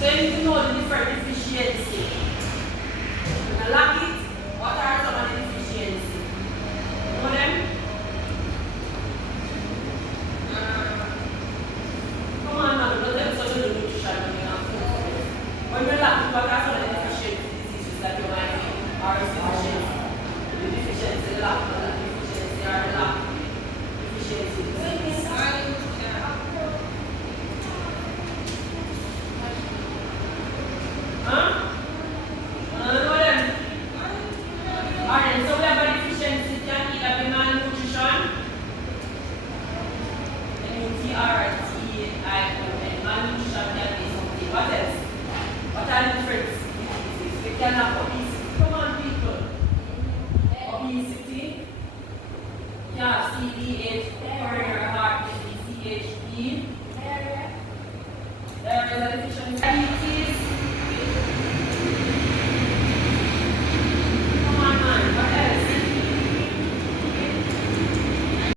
So you need to know the different efficiency. You're going to lock it.